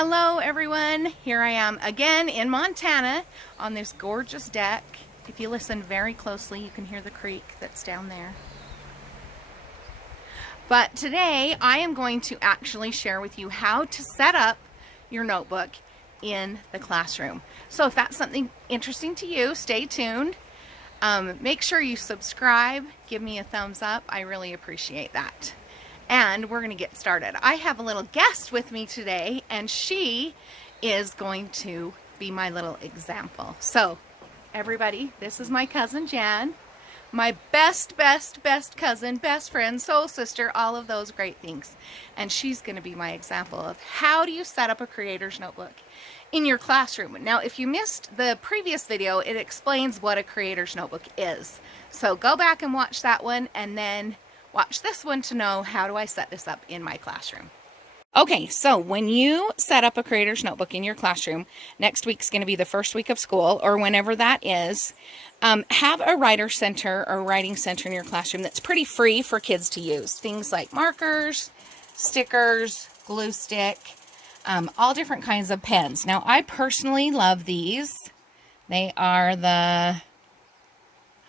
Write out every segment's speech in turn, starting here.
Hello everyone, here I am again in Montana on this gorgeous deck. If you listen very closely, you can hear the creek that's down there. But today I am going to actually share with you how to set up your notebook in the classroom. So if that's something interesting to you, stay tuned. Make sure you subscribe, give me a thumbs up, I really appreciate that. And we're going to get started. I have a little guest with me today, and she is going to be my little example. So, everybody, this is my cousin Jan, my best cousin, best friend, soul sister, all of those great things. And she's going to be my example of how do you set up a creator's notebook in your classroom. Now, if you missed the previous video, it explains what a creator's notebook is. So go back and watch that one, and then watch this one to know how do I set this up in my classroom. Okay, so when you set up a creator's notebook in your classroom, next week's going to be the first week of school, or whenever that is, have a writer center or writing center in your classroom that's pretty free for kids to use. Things like markers, stickers, glue stick, all different kinds of pens. Now, I personally love these. They are the,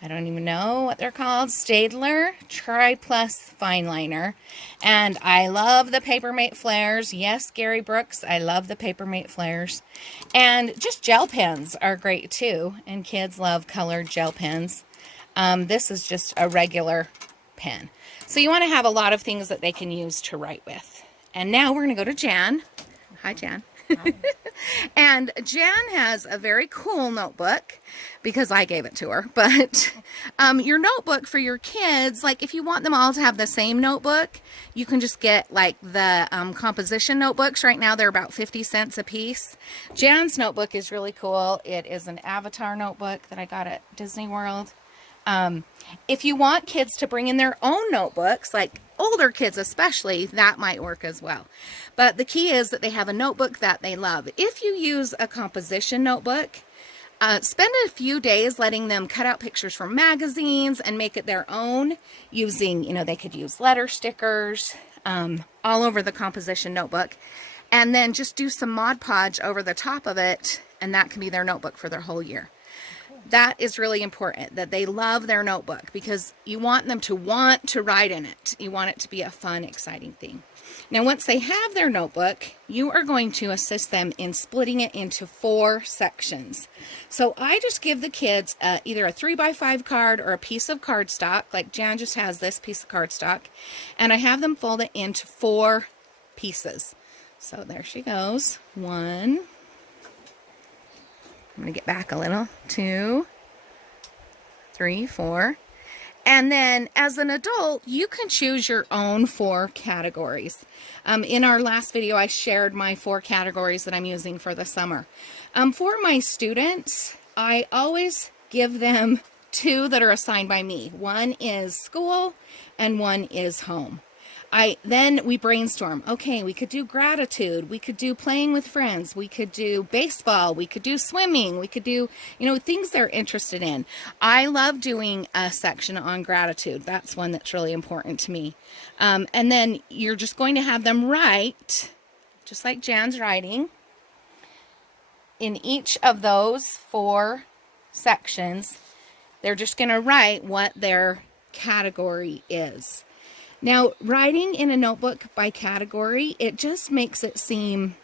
I don't even know what they're called, Staedtler Tri-Plus Fine Liner. And I love the Papermate Flares. Yes, Gary Brooks, I love the Papermate Flares. And just gel pens are great too. And kids love colored gel pens. This is just a regular pen. So you want to have a lot of things that they can use to write with. And now we're going to go to Jan. Hi, Jan. Hi. And Jan has a very cool notebook because I gave it to her. But your notebook for your kids, like if you want them all to have the same notebook, you can just get like the composition notebooks. Right now they're about 50 cents a piece. Jan's notebook is really cool. It is an Avatar notebook that I got at Disney World. If you want kids to bring in their own notebooks, like older kids especially, that might work as well. But the key is that they have a notebook that they love. If you use a composition notebook, spend a few days letting them cut out pictures from magazines and make it their own using, they could use letter stickers all over the composition notebook. And then just do some Mod Podge over the top of it, and that can be their notebook for their whole year. That is really important, that they love their notebook, because you want them to want to write in it. You want it to be a fun, exciting thing. Now, once they have their notebook, you are going to assist them in splitting it into 4 sections. So I just give the kids either a 3x5 card or a piece of cardstock, like Jan just has this piece of cardstock, and I have them fold it into 4 pieces. So there she goes. 1. I'm going to get back a little. 2, 3, 4. And then as an adult, you can choose your own 4 categories. In our last video, I shared my 4 categories that I'm using for the summer. For my students, I always give them 2 that are assigned by me. 1 is school and 1 is home. Then we brainstorm. Okay, we could do gratitude. We could do playing with friends. We could do baseball. We could do swimming. We could do, things they're interested in. I love doing a section on gratitude. That's one that's really important to me. And then you're just going to have them write, just like Jan's writing, in each of those 4 sections. They're just going to write what their category is. Now, writing in a notebook by category, it just makes it seem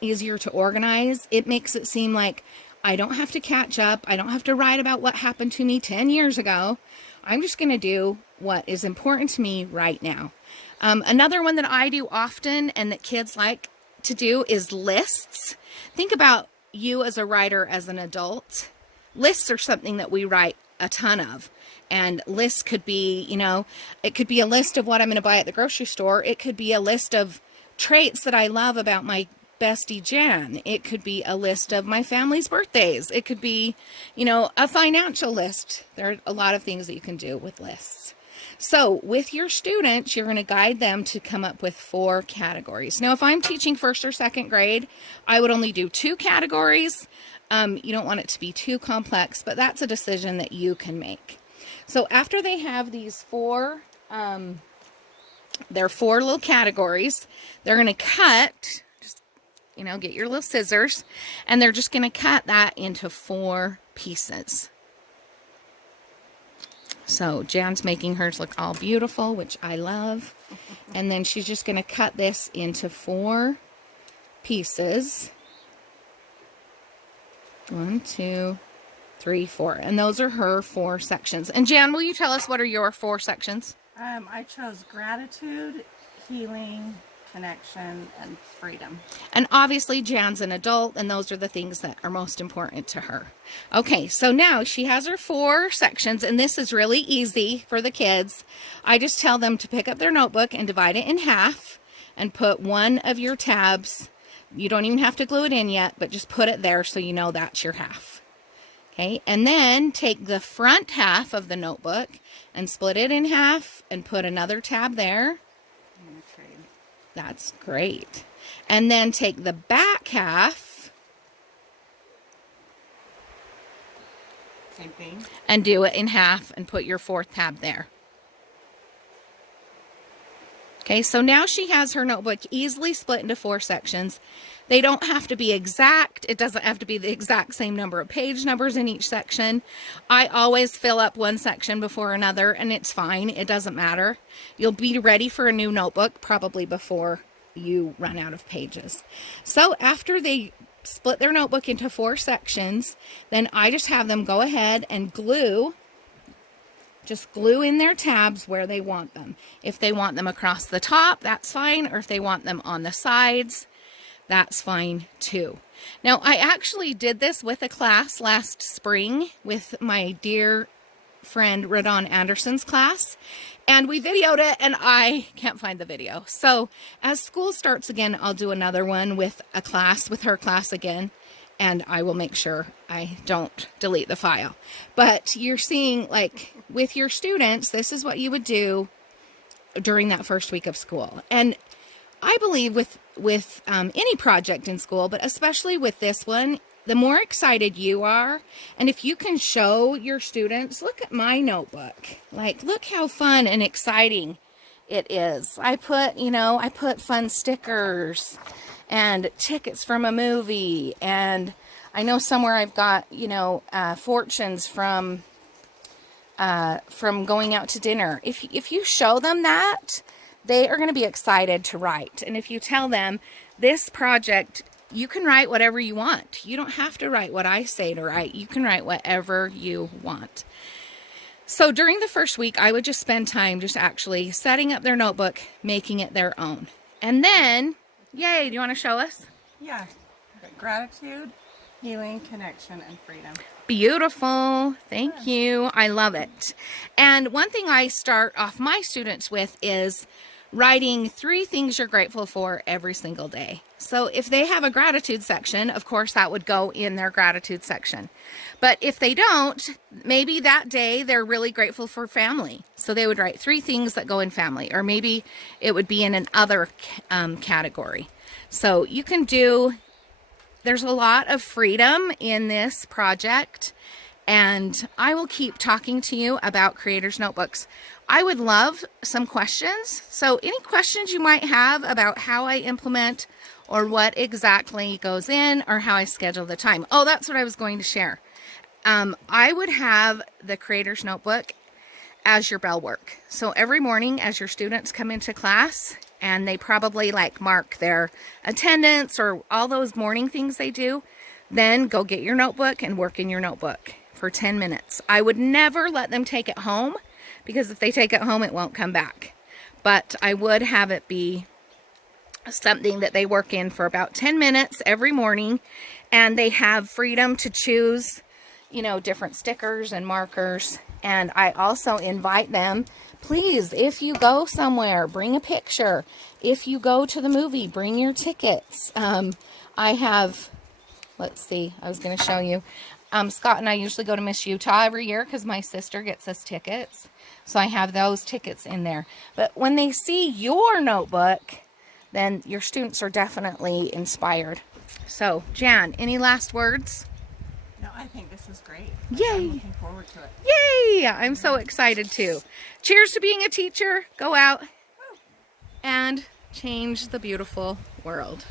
easier to organize. It makes it seem like I don't have to catch up. I don't have to write about what happened to me 10 years ago. I'm just going to do what is important to me right now. Another one that I do often and that kids like to do is lists. Think about you as a writer as an adult. Lists are something that we write a ton of. And lists could be, it could be a list of what I'm going to buy at the grocery store. It could be a list of traits that I love about my bestie Jan. It could be a list of my family's birthdays. It could be, a financial list. There are a lot of things that you can do with lists. So with your students, you're going to guide them to come up with 4 categories. Now, if I'm teaching 1st or 2nd grade, I would only do 2 categories. You don't want it to be too complex, but that's a decision that you can make. So after they have these 4 There are 4 little categories. They're going to cut, just you know, get your little scissors, and they're just going to cut that into 4 pieces. So Jan's making hers look all beautiful, which I love. And then she's just going to cut this into 4 pieces. 1, 2, 3, 4. And those are her 4 sections. And Jan, will you tell us what are your 4 sections? I chose gratitude, healing, connection, and freedom. And obviously Jan's an adult, and those are the things that are most important to her. Okay, so now she has her 4 sections, and this is really easy for the kids. I just tell them to pick up their notebook and divide it in half and put one of your tabs. You don't even have to glue it in yet, but just put it there so you know that's your half. Okay, and then take the front half of the notebook and split it in half and put another tab there. That's great. And then take the back half. Same thing. And do it in half and put your 4th tab there. Okay, so now she has her notebook easily split into 4 sections. They don't have to be exact. It doesn't have to be the exact same number of page numbers in each section. I always fill up one section before another, and it's fine. It doesn't matter. You'll be ready for a new notebook probably before you run out of pages. So after they split their notebook into 4 sections, then I just have them go ahead and glue. Just glue in their tabs where they want them. If they want them across the top, that's fine. Or if they want them on the sides, that's fine too. Now, I actually did this with a class last spring with my dear friend Radon Anderson's class, and we videoed it, and I can't find the video. So as school starts again, I'll do another one with a class, with her class again, and I will make sure I don't delete the file. But you're seeing, like, with your students, this is what you would do during that first week of school. And I believe with any project in school, but especially with this one, the more excited you are, and if you can show your students, look at my notebook. Like, look how fun and exciting it is. I put fun stickers and tickets from a movie, and I know somewhere I've got, fortunes from going out to dinner. If you show them that, they are going to be excited to write. And if you tell them this project, you can write whatever you want. You don't have to write what I say to write. You can write whatever you want. So during the first week, I would just spend time just actually setting up their notebook, making it their own. And then, yay, do you want to show us? Yeah. Gratitude, healing, connection, and freedom. Beautiful. Thank you. I love it. And one thing I start off my students with is writing 3 things you're grateful for every single day. So if they have a gratitude section, of course, that would go in their gratitude section. But if they don't, maybe that day they're really grateful for family. So they would write 3 things that go in family, or maybe it would be in an other category. So you can do, there's a lot of freedom in this project, and I will keep talking to you about Creators Notebooks. I would love some questions. So any questions you might have about how I implement or what exactly goes in or how I schedule the time. Oh, that's what I was going to share. I would have the Creators Notebook as your bell work. So every morning as your students come into class, and they probably mark their attendance or all those morning things they do, then go get your notebook and work in your notebook for 10 minutes. I would never let them take it home, because if they take it home, it won't come back. But I would have it be something that they work in for about 10 minutes every morning, and they have freedom to choose, different stickers and markers. And I also invite them, please, if you go somewhere, bring a picture. If you go to the movie, bring your tickets. I have, let's see, I was going to show you. Scott and I usually go to Miss Utah every year because my sister gets us tickets. So I have those tickets in there. But when they see your notebook, then your students are definitely inspired. So, Jan, any last words? No, I think this is great. Yay! I'm looking forward to it. Yay! I'm so excited too. Cheers to being a teacher. Go out and change the beautiful world.